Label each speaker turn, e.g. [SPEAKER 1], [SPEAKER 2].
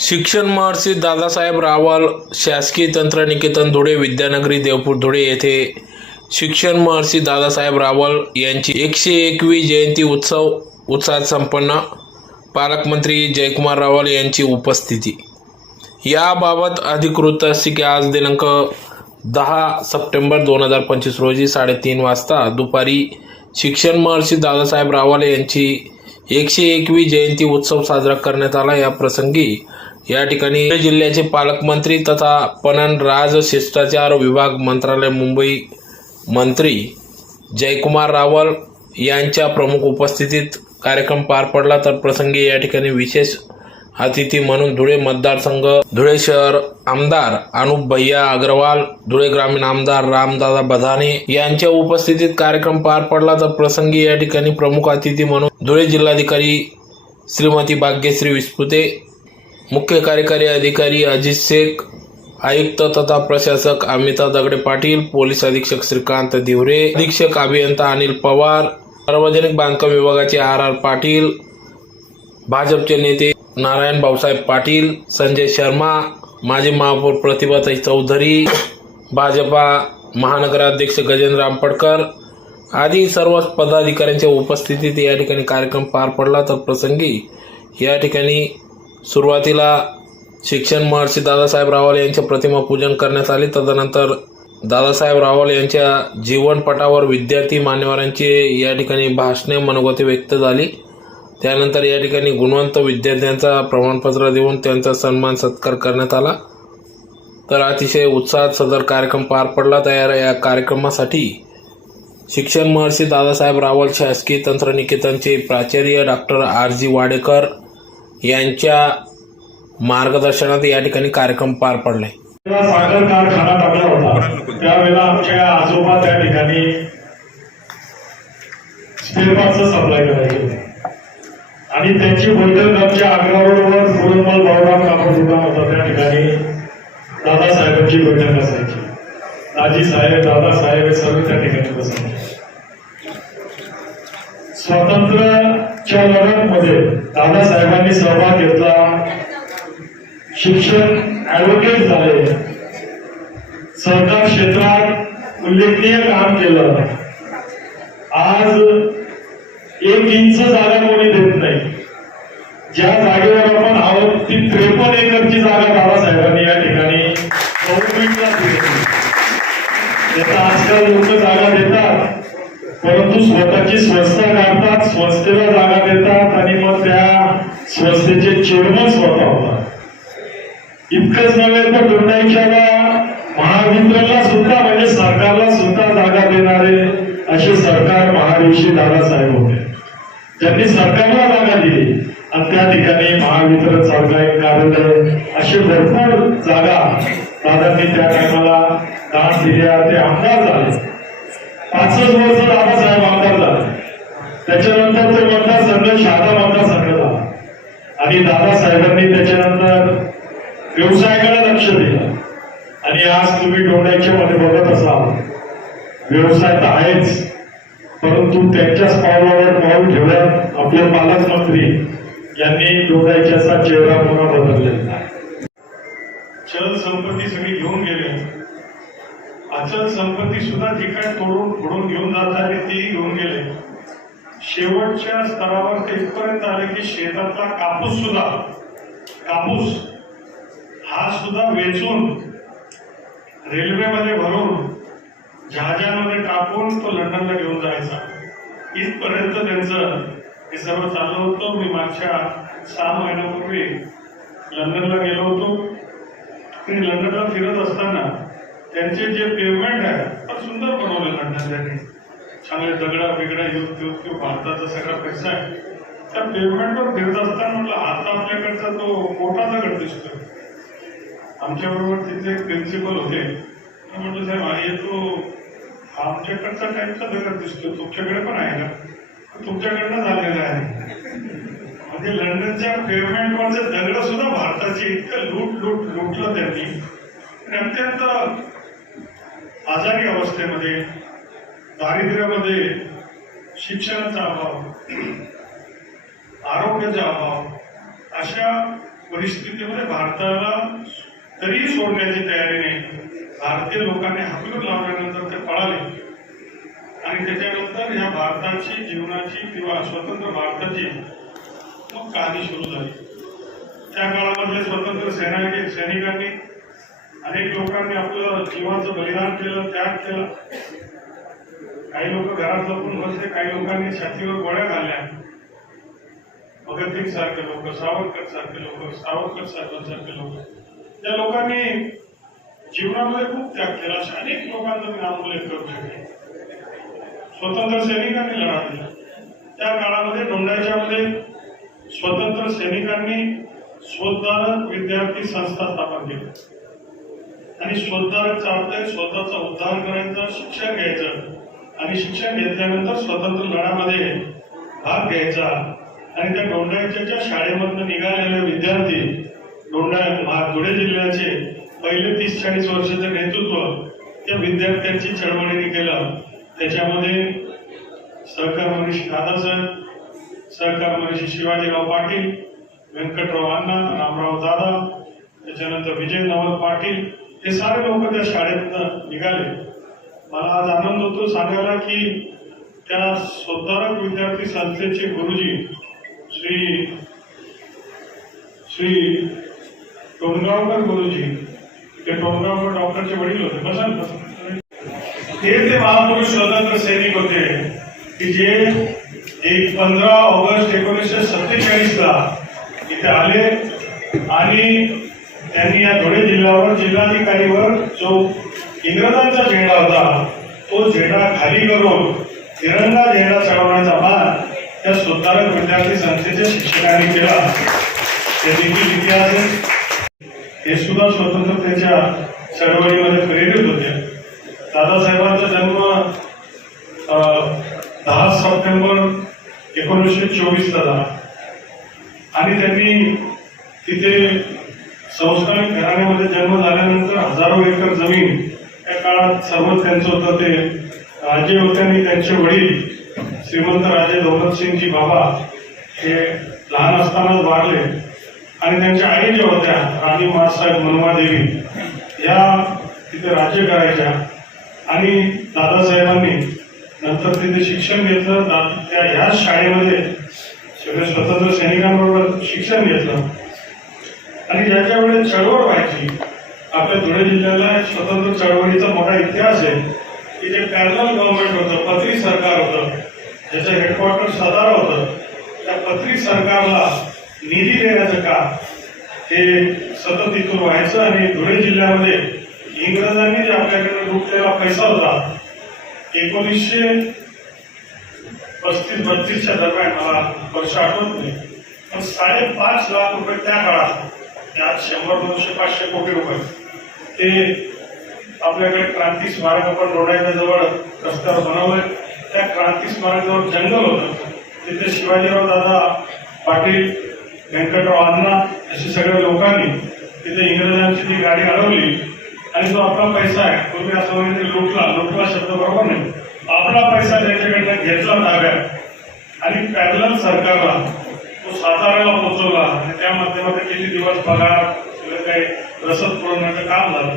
[SPEAKER 1] शिक्षण महर्षी दादासाहेब रावल शासकीय तंत्रनिकेतन धुळे विद्यानगरी देवपूर धुळे येथे शिक्षण महर्षी दादासाहेब रावल यांची एकशे एकवी जयंती उत्सव उत्साहात संपन्न. पालकमंत्री जयकुमार रावल यांची उपस्थिती. याबाबत अधिकृत असते की आज दिनांक दहा सप्टेंबर दोन हजार पंचवीस रोजी साडेतीन वाजता दुपारी शिक्षण महर्षी दादासाहेब रावल यांची एकशे एकवी जयंती उत्सव साजरा करण्यात आला. या प्रसंगी या ठिकाणी जिल्ह्याचे पालकमंत्री तथा पणन राज शिष्टाचार विभाग मंत्रालय मुंबई मंत्री जयकुमार रावल यांच्या प्रमुख उपस्थितीत कार्यक्रम पार पडला. तर प्रसंगी या ठिकाणी विशेष अतिथी म्हणून धुळे मतदारसंघ धुळे शहर आमदार अनुप भैया अग्रवाल धुळे ग्रामीण आमदार रामदादा बधाने यांच्या उपस्थितीत कार्यक्रम पार पडला. तर प्रसंगी या ठिकाणी प्रमुख अतिथी म्हणून धुळे जिल्हाधिकारी श्रीमती भाग्यश्री विस्पुते मुख्य कार्यकारी अधिकारी अजित शेख आयुक्त तथा प्रशासक अमिता दगडे पाटील पोलीस अधीक्षक श्रीकांत दिवरे अधीक्षक अभियंता अनिल पवार सार्वजनिक बांधकाम विभागाचे आर आर पाटील भाजपचे नेते नारायण भाऊसाहेब पाटील संजय शर्मा माजी महापौर प्रतिभाताई चौधरी भाजपा महानगराध्यक्ष गजेंद्र आंबटकर आदी सर्व पदाधिकाऱ्यांच्या उपस्थितीत या ठिकाणी कार्यक्रम पार पडला. तर प्रसंगी या ठिकाणी सुरुवातीला शिक्षण महर्षी दादासाहेब रावल यांच्या प्रतिमा पूजन करण्यात आले. तदनंतर दादासाहेब रावल यांच्या जीवनपटावर विद्यार्थी मान्यवरांची या ठिकाणी भाषणे मनोगती व्यक्त झाली. त्यानंतर या ठिकाणी गुणवंत विद्यार्थ्यांचा प्रमाणपत्र देऊन त्यांचा सन्मान सत्कार करण्यात आला. तर अतिशय उत्साहात सदर कार्यक्रम पार पडला. तयार या कार्यक्रमासाठी शिक्षण महर्षी दादासाहेब रावल शासकीय तंत्रनिकेतनचे प्राचार्य डॉक्टर आर जी वाडेकर यांच्या मार्गदर्शनात या ठिकाणी कार्यक्रम पार पडले
[SPEAKER 2] साखर कारखाना टाकला होता. त्यावेळेला आमच्या आजोबा त्या ठिकाणी स्पेअरपार्टचा सप्लाय करायचे आणि त्यांची बैठक आमच्या आग्रा रोडवर सुरमल बाबुराव कापड दुकान होता. त्या ठिकाणी दादासाहेबांची बैठक असायची. दाजी साहेब दादासाहेब हे सर्व त्या ठिकाणी बसायचे. स्वातंत्र्य मध्ये दादासाहेबांनी सहभाग घेतला. शिक्षण ऍडव्होकेट झाले. सहकार क्षेत्रात उल्लेखनीय काम केलं. आज एक इंच जागा कोणी देत नाही. ज्या जागेवर आपण आहोत ती त्रेपन्न एकरची जागा बाबासाहेबांनी या ठिकाणी गव्हर्नमेंटला दिली त्याचा आजकाल लोक जागा देतात परंतु स्वतःची स्वस्त काढतात स्वस्थेला जागा देतात आणि मग त्या स्वस्थेचे चेअरमन स्वतः होतात. इतकंच नव्हे तर दोंडाईच्याला महावितरणला सुद्धा म्हणजे सरकारला सुद्धा जागा देणारे असे सरकार महाऋषी दादासाहेब होते. त्यांनी सरकारला जागा दिली आणि त्या ठिकाणी महावितरण सारखा एक कार्यालय असे भरपूर जागा दादांनी त्या टायमाला दान दिल्या ते आमदार झाले पाचच वर्ष बाबासाहेब आमदार झाले त्याच्यानंतर ते मतदारसंघ शहादा मतदारसंघ झाला. आणि दादासाहेबांनी त्याच्यानंतर व्यवसायाकडे लक्ष दिलं. आणि आज तुम्ही डोळ्याच्या मध्ये बघत असाल व्यवसाय तर आहेच परंतु त्यांच्याच पावलावर पाऊल ठेवण्यात आपले पालकमंत्री यांनी डोळ्याच्या चेहरा पुन्हा बदललेला आहे. चल संपत्ती सगळी घेऊन गेले. अचल संपत्ती सुद्धा जी काय तोडून फोडून घेऊन जात आली ती घेऊन गेले. शेवटच्या स्तरावर ते इथपर्यंत आले की शेतातला कापूस सुद्धा कापूस हा सुद्धा वेचून रेल्वेमध्ये भरून जहाजांमध्ये टाकून तो लंडनला घेऊन जायचा. इथपर्यंत त्यांचं हे सर्व चाललं होतं. मी मागच्या सहा महिन्यापूर्वी लंडनला गेलो होतो. आणि लंडनला फिरत असताना त्यांचे जे पेमेंट आहे फार सुंदर बनवले लंडन त्यांनी. चांगले दगडा बिगडा युक्त किंवा भारताचा सगळा पैसा आहे. त्या पेमेंटवर फिरत असताना म्हटलं आता आपल्याकडचा तो मोठा दगड दिसतोय. आमच्याबरोबर तिथे एक प्रिन्सिपल होते. म्हटलं साहेब आहे तो आमच्याकडचा टाईपचा दगड दिसतोय. तुमच्याकडे पण आहे का तुमच्याकडनं झालेला आहे. म्हणजे लंडनच्या पेमेंटवरचे दगड सुद्धा भारताचे इतकं लूट लूट लुटलं त्यांनी. अत्यंत आजारी अवस्थेमध्ये दारिद्र्यामध्ये शिक्षणाचा अभाव आरोग्याचा अभाव अशा परिस्थितीमध्ये भारताला तरीही सोडण्याची तयारी नाही भारतीय लोकांनी हातून लावल्यानंतर ते पळाले. आणि त्याच्यानंतर या भारताची जीवनाची किंवा स्वतंत्र भारताची मग कहाणी सुरू झाली. त्या काळामधले स्वतंत्र सैनिक सैनिकांनी अनेक लोकांनी आपलं जीवाचं बलिदान केलं त्याग केलं. काही लोक घरात लपून बसले काही लोकांनी छातीवर गोळ्या घालल्या. भगतसिंग सारखे लोक सावरकर सारखे लोक सावरकर सारखे लोक. त्या लोकांनी जीवनामध्ये खूप त्याग केला. अशा अनेक लोकांचा मी नामोल्लेख करू शकेन स्वतंत्र सैनिकांनी लढा दिला. त्या काळामध्ये डोंडाच्यामध्ये स्वतंत्र सैनिकांनी स्वतः विद्यार्थी संस्था स्थापन केली. आणि स्वतःचा अर्थ आहे स्वतःचा उद्धार करायचं शिक्षण घ्यायचं. आणि शिक्षण घेतल्यानंतर स्वतंत्र लढ्यामध्ये भाग घ्यायचा. आणि त्या डोंडाच्या शाळेमधून निघालेले विद्यार्थी डोंडा धुळे जिल्ह्याचे पहिले तीस चाळीस वर्षाचं नेतृत्व त्या विद्यार्थ्यांची चळवळीने केलं. त्याच्यामध्ये सहकार मनीषी दादासाहेब सहकार मनीषी शिवाजीराव पाटील व्यंकटराव अण्णा रामराव दादा त्याच्यानंतर विजय नवल पाटील हे सारे लोक त्या शाळेत निघाले मला आज आनंद होतो सांगायला की त्या स्वतारक विद्यार्थी संस्थेचे गुरुजी श्री श्री टोणगावकर गुरुजी ते टोणगावकर डॉक्टरचे वडील होते. बसाल ते ते महापुरुष स्वतंत्र सैनिक होते की जे एक पंधरा ऑगस्ट एकोणीसशे सत्तेचाळीस ला इथे आले आणि त्यांनी या धुळे जिल्ह्यावर जिल्हाधिकारीवर जो इंग्रजांचा झेंडा होता तो झेंडा खाली करून तिरंगा झेंडा चढवण्याचा मान त्या सुधारक विद्यार्थी संस्थेच्या शिक्षकांनी केला. ते देखील इतिहास हे सुद्धा स्वतंत्रतेच्या चळवळीमध्ये प्रेरित होते. दादासाहेबांचा जन्म अं, दहा सप्टेंबर एकोणीसशे चोवीस ला झाला आणि त्यांनी तिथे संस्थानिक घराण्यामध्ये जन्म झाल्यानंतर हजारो एकर जमीन त्या काळात सर्वच त्यांचं होतं. ते राजे होते आणि त्यांचे वडील श्रीमंत राजे दौलतसिंगजी बाबा हे लहान असतानाच वाढले आणि त्यांच्या आई ज्या होत्या राणी मासाहेब मनमादेवी या तिथे राज्य करायच्या. आणि दादासाहेबांनी नंतर तिथे शिक्षण घेतलं. त्या ह्याच शाळेमध्ये सगळे स्वतंत्र सैनिकांबरोबर शिक्षण घेतलं. आणि ज्याच्या वेळेस चळवळ व्हायची. आपल्या धुळे जिल्ह्याला स्वतंत्र चळवळीचा मोठा इतिहास आहे. की जे पॅरल गव्हर्नमेंट होतं पत्री सरकार होतं. ज्याचं हेडक्वार्टर सातारा होतं. त्या पत्री सरकारला निधी देण्याचं काम हे सतत इथून व्हायचं आणि धुळे जिल्ह्यामध्ये इंग्रजांनी जे आपल्याकडे लुटलेला पैसा होता एकोणीसशे पस्तीस बत्तीसच्या दरम्यान मला वर्ष आठवत नाही. पण साडेपाच लाख रुपये त्या काळात त्यात शंभर दोनशे पाचशे कोटी रुपये. ते आपल्याकडे क्रांती स्मारक आपण रोडाच्या जवळ रस्त्यावर बनवलंय. त्या क्रांती स्मारकाजवळ जंगल होतं. तिथे शिवाजीराव दादा पाटील व्यंकटराव अण्णा असे सगळ्या लोकांनी तिथे इंग्रजांची ती गाडी अडवली आणि जो आपला पैसा आहे. पूर्वी असं म्हणजे लुटला. लुटला शब्द बरोबर नाही. आपला पैसा त्यांच्याकडनं घेतला ताब्यात आणि पॅरल सरकारला तो साताऱ्याला पोहोचवला आणि त्या माध्यमातून किती दिवस पगार काही रसद पुरवण्याचं काम झालं.